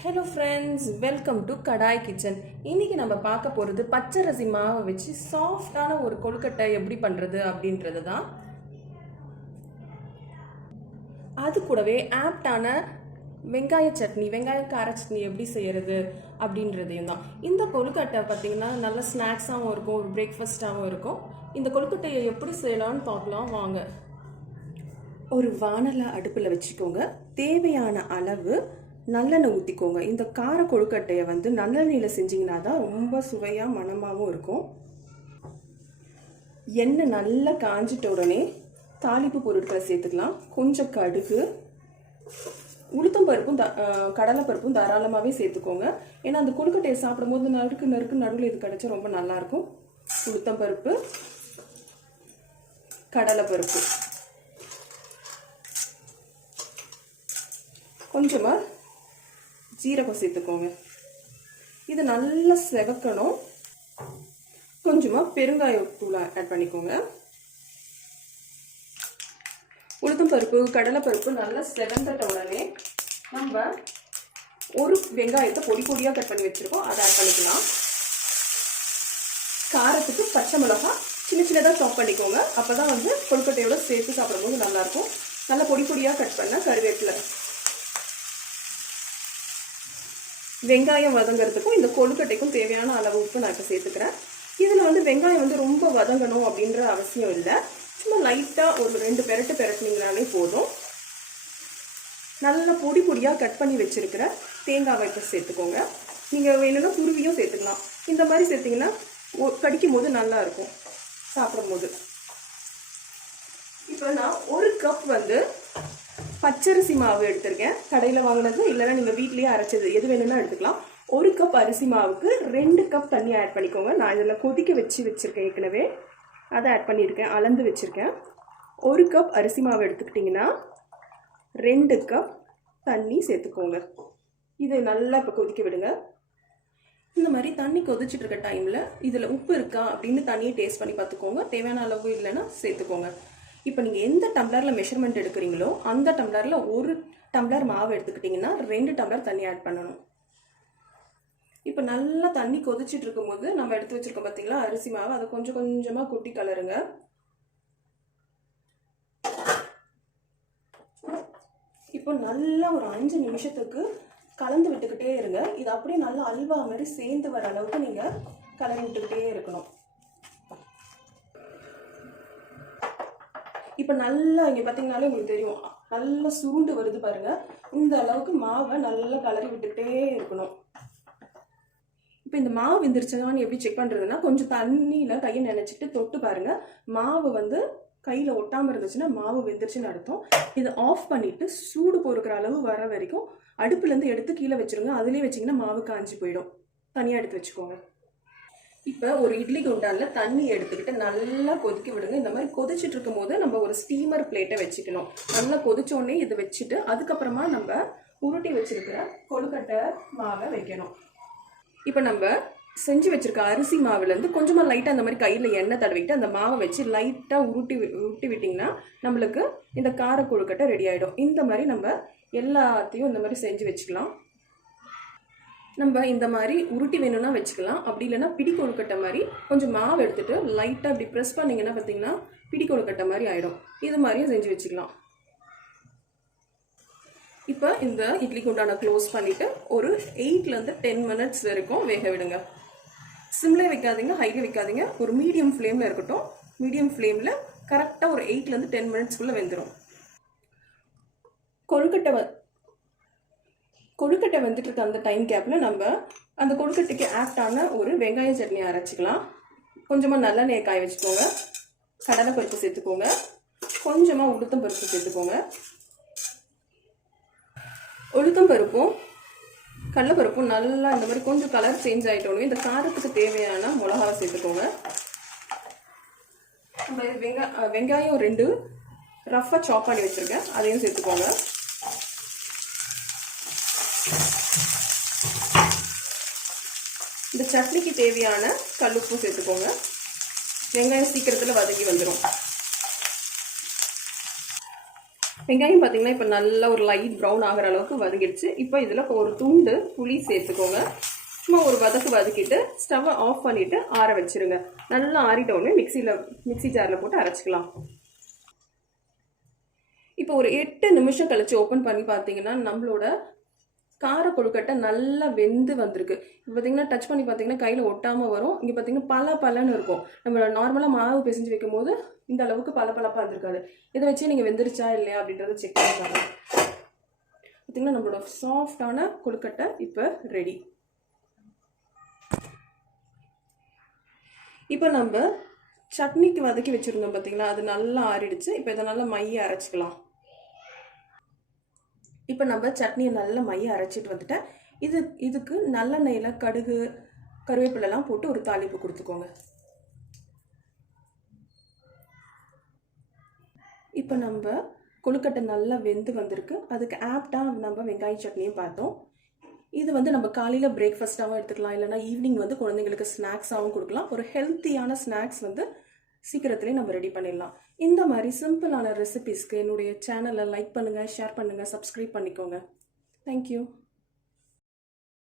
Hello friends, welcome to Kadai Kitchen. இன்னைக்கு நம்ம பார்க்க போறது பச்சரிசி மாவை வச்சு சாஃப்ட்டான ஒரு கொழுக்கட்டை எப்படி பண்றது அப்படின்றது தான். அது கூடவே ஆப்டான வெங்காய சட்னி, வெங்காய கார சட்னி எப்படி செய்யறது அப்படின்றதையும் தான். இந்த கொழுக்கட்டை பார்த்தீங்கன்னா நல்ல ஸ்நாக்ஸாகவும் இருக்கும், ஒரு பிரேக்ஃபாஸ்டாகவும் இருக்கும். இந்த கொழுக்கட்டையை எப்படி செய்யலாம்னு பார்க்கலாம் வாங்க. ஒரு வானலை அடுப்பில் வச்சுக்கோங்க. தேவையான அளவு நல்லெண்ணெய் ஊற்றிக்கோங்க. இந்த கார கொழுக்கட்டையை நல்லெண்ணெயில் செஞ்சிங்கன்னா தான் ரொம்ப சுவையாக மணமாகவும் இருக்கும். எண்ணெய் நல்லா காஞ்சிட்ட உடனே தாளிப்பு பொருட்களை சேர்த்துக்கலாம். கொஞ்சம் கடுகு, உளுத்தம் பருப்பும் கடலைப்பருப்பும் தாராளமாகவே சேர்த்துக்கோங்க. ஏன்னா அந்த கொழுக்கட்டையை சாப்பிடும்போது நறுக்கு நடுவில் இது கிடைச்சா ரொம்ப நல்லாயிருக்கும். உளுத்தம் பருப்பு, கடலைப்பருப்பு, கொஞ்சமாக ஜீரகம் சேர்த்துக்கோங்க. இது நல்லா செவக்கணும். கொஞ்சமாக பெருங்காயத்தூள் ஆட் பண்ணிக்கோங்க. உளுத்தம் பருப்பு, கடலைப்பருப்பு நல்லா செவந்துட்ட உடனே நம்ம ஒரு வெங்காயத்தை பொடி பொடியாக கட் பண்ணி வச்சுருக்கோம், அதை ஆட் பண்ணிக்கலாம். காரத்துக்கு பச்சை மிளகாய் சின்னதாக சாப் பண்ணிக்கோங்க. அப்போ தான் கொழுக்கட்டையோட சேர்த்து சாப்பிடும்போது நல்லாயிருக்கும். நல்லா பொடி பொடியாக கட் பண்ண கருவேப்பிலை. வெங்காயம் வதங்கிறதுக்கும் இந்த கொழுக்கட்டைக்கும் தேவையான அளவு உப்பு நான் இப்போ சேர்த்துக்கிறேன். இதில் வெங்காயம் ரொம்ப வதங்கணும் அப்படின்ற அவசியம் இல்லை. சும்மா லைட்டாக ஒரு 2 பெரட்டு பெரட்டினீங்கனாலே போதும். நல்லா பொடி பொடியாக கட் பண்ணி வச்சுருக்கிற தேங்காய் இப்போ சேர்த்துக்கோங்க. நீங்கள் வேணும்னா குருவியும் சேர்த்துக்கலாம். இந்த மாதிரி சேர்த்திங்கன்னா கடிக்கும் போது நல்லா இருக்கும் சாப்பிடும் போது. இப்போ நான் 1 கப் பச்சரிசி மாவு எடுத்திருக்கேன். கடையில் வாங்கினது இல்லைன்னா நீங்கள் வீட்லேயே அரைச்சது எது வேணும்னா எடுத்துக்கலாம். 1 கப் அரிசி மாவுக்கு 2 கப் தண்ணி ஆட் பண்ணிக்கோங்க. நான் இதில் கொதிக்க வச்சுருக்கேன் ஏற்கனவே, அதை ஆட் பண்ணியிருக்கேன், அளந்து வச்சுருக்கேன். 1 கப் அரிசி மாவு எடுத்துக்கிட்டிங்கன்னா 2 கப் தண்ணி சேர்த்துக்கோங்க. இதை நல்லா இப்போ கொதிக்க விடுங்க. இந்த மாதிரி தண்ணி கொதிச்சுட்டு இருக்க டைமில் இதில் உப்பு இருக்கா அப்படின்னு தண்ணியை டேஸ்ட் பண்ணி பார்த்துக்கோங்க. தேவையான அளவு இல்லைன்னா சேர்த்துக்கோங்க. இப்போ நீங்கள் எந்த டம்ளரில் மெஷர்மெண்ட் எடுக்கிறீங்களோ அந்த டம்ளரில் 1 டம்ளர் மாவு எடுத்துக்கிட்டிங்கன்னா 2 டம்ளர் தண்ணி ஆட் பண்ணணும். இப்போ நல்லா தண்ணி கொதிச்சுட்டு இருக்கும்போது நம்ம எடுத்து வச்சுருக்கோம் பார்த்தீங்களா அரிசி மாவு, அதை கொஞ்சம் கொஞ்சமாக கொட்டி கலருங்க. இப்போ நல்லா ஒரு 5 நிமிஷத்துக்கு கலந்து விட்டுக்கிட்டே இருங்க. இது அப்படியே நல்லா அல்வா மாதிரி சேர்ந்து வர அளவுக்கு நீங்கள் கலந்து விட்டுக்கிட்டே இருக்கணும். இப்போ நல்லா இங்கே பார்த்தீங்கன்னாலே உங்களுக்கு தெரியும், நல்லா சுருண்டு வருது பாருங்க. இந்த அளவுக்கு மாவை நல்லா கலரி விட்டுக்கிட்டே இருக்கணும். இப்போ இந்த மாவு வெந்துருச்சுன்னு எப்படி செக் பண்ணுறதுன்னா, கொஞ்சம் தண்ணியில் கையை நினைச்சிட்டு தொட்டு பாருங்க. மாவு கையில் ஒட்டாமல் இருந்துச்சுன்னா மாவு வெந்துருச்சுன்னு அர்த்தம். இதை ஆஃப் பண்ணிட்டு சூடு பொறுக்கிற அளவு வர வரைக்கும் அடுப்புலேருந்து எடுத்து கீழே வச்சிருங்க. அதுலேயே வச்சிங்கன்னா மாவு காஞ்சி போயிடும். தனியாக எடுத்து வச்சுக்கோங்க. இப்போ ஒரு இட்லி குண்டானில் தண்ணி எடுத்துக்கிட்டு நல்லா கொதிக்க விடுங்க. இந்த மாதிரி கொதிச்சுட்டு இருக்கும் போது நம்ம ஒரு ஸ்டீமர் பிளேட்டை வச்சுக்கணும். நல்லா கொதிச்சோடனே இதை வச்சுட்டு அதுக்கப்புறமா நம்ம உருட்டி வச்சிருக்கிற கொழுக்கட்டை மாவை வைக்கணும். இப்போ நம்ம செஞ்சு வச்சிருக்க அரிசி மாவுலேருந்து கொஞ்சமாக லைட்டாக அந்த மாதிரி கையில் எண்ணெய் தடவிக்கிட்டு அந்த மாவை வச்சு லைட்டாக உருட்டி விட்டிங்கன்னா நம்மளுக்கு இந்த கார கொழுக்கட்டை ரெடி ஆகிடும். இந்த மாதிரி நம்ம எல்லாத்தையும் இந்த மாதிரி செஞ்சு வச்சுக்கலாம். நம்ம இந்த மாதிரி உருட்டி வேணும்னா வச்சுக்கலாம். அப்படி இல்லைன்னா பிடி கொழுக்கட்டை மாதிரி கொஞ்சம் மாவு எடுத்துகிட்டு லைட்டாக அப்படி ப்ரெஸ் பண்ணிங்கன்னா பார்த்தீங்கன்னா பிடி கொழுக்கட்டை மாதிரி ஆகிடும். இது மாதிரியும் செஞ்சு வச்சுக்கலாம். இப்போ இந்த இட்லி குண்டானை க்ளோஸ் பண்ணிவிட்டு ஒரு 8லேருந்து 10 மினிட்ஸ் வரைக்கும் வேக விடுங்க. சிம்லே வைக்காதீங்க, ஹைலே வைக்காதீங்க, ஒரு மீடியம் ஃப்ளேமில் இருக்கட்டும். மீடியம் ஃப்ளேமில் கரெக்டாக ஒரு 8லேருந்து 10 மினிட்ஸ்க்குள்ளே வெந்துடும். கொழுக்கட்டை வந்துட்டு இருக்க அந்த டைம் கேப்பில் நம்ம அந்த கொழுக்கட்டைக்கு ஆப்டான ஒரு வெங்காய சட்னி அரைச்சிக்கலாம். கொஞ்சமாக நல்லெண்ணெயை காய வச்சுக்கோங்க. கடலைப்பருப்பு சேர்த்துக்கோங்க. கொஞ்சமாக உளுத்தம் பருப்பு சேர்த்துக்கோங்க. உளுத்தம் பருப்பும் கடலைப்பருப்பும் நல்லா இந்த மாதிரி கொஞ்சம் கலர் சேஞ்ச் ஆகிட்டோன்னு இந்த காரத்துக்கு தேவையான மிளகாவை சேர்த்துக்கோங்க. நம்ம வெங்காயம் 2 ரஃப்பாக சாப் பண்ணி வச்சுருக்கேன், அதையும் சேர்த்துக்கோங்க. இந்த சட்னிக்கு தேவையான கல்லுப்பு சேர்த்துக்கோங்க. வெங்காயம் சீக்கிரத்தில் வதங்கி வந்துடும். வெங்காயம் பார்த்தீங்கன்னா இப்போ நல்லா ஒரு லைட் ப்ரௌன் ஆகிற அளவுக்கு வதங்கிடுச்சு. இப்போ இதில் ஒரு துண்டு புளி சேர்த்துக்கோங்க. சும்மா ஒரு வதக்கிட்டு ஸ்டவ்வை ஆஃப் பண்ணிவிட்டு ஆற வச்சுருங்க. நல்லா ஆறிட்டோடனே மிக்சி ஜாரில் போட்டு அரைச்சிக்கலாம். இப்போ ஒரு 8 நிமிஷம் கழிச்சு ஓப்பன் பண்ணி பார்த்தீங்கன்னா நம்மளோட கார கொழுக்கட்டை நல்லா வெந்து வந்திருக்கு. இப்போ பார்த்தீங்கன்னா டச் பண்ணி பார்த்தீங்கன்னா கையில் ஒட்டாமல் வரும். இங்கே பார்த்தீங்கன்னா பலன்னு இருக்கும். நம்ம நார்மலாக மாவு பிசைஞ்சு வைக்கும் போது இந்த அளவுக்கு பளபளப்பாக இருந்திருக்காது. இதை வச்சு நீங்கள் வெந்துருச்சா இல்லையா அப்படின்றத செக் பண்ணிக்கலாம். பார்த்தீங்கன்னா நம்மளோட சாஃப்டான கொழுக்கட்டை இப்போ ரெடி. இப்போ நம்ம சட்னிக்கு வதக்கி வச்சுருந்தோம் பார்த்தீங்களா, அது நல்லா ஆறிடுச்சு. இப்போ இதை நல்லா மைய அரைச்சிக்கலாம். இப்போ நம்ம சட்னியை நல்லா மைய அரைச்சிட்டு வந்துட்டேன். இதுக்கு நல்லெண்ணெயில் கடுகு கருவேப்பிலெல்லாம் போட்டு ஒரு தாளிப்பு கொடுத்துக்கோங்க. இப்போ நம்ம கொழுக்கட்டை நல்லா வெந்து வந்திருக்கு. அதுக்கு ஆப்டாக நம்ம வெங்காய சட்னியும் பார்த்தோம். இது நம்ம காலையில் பிரேக்ஃபாஸ்ட்டாகவும் எடுத்துக்கலாம், இல்லைனா ஈவினிங் குழந்தைங்களுக்கு ஸ்நாக்ஸாகவும் கொடுக்கலாம். ஒரு ஹெல்த்தியான ஸ்நாக்ஸ் சீக்கிரத்துலேயே நம்ம ரெடி பண்ணிடலாம். இந்த மாதிரி சிம்பிளான ரெசிபீஸ்க்கு என்னுடைய சேனலை லைக் பண்ணுங்கள், ஷேர் பண்ணுங்கள், சப்ஸ்கிரைப் பண்ணிக்கோங்க. தேங்க்யூ.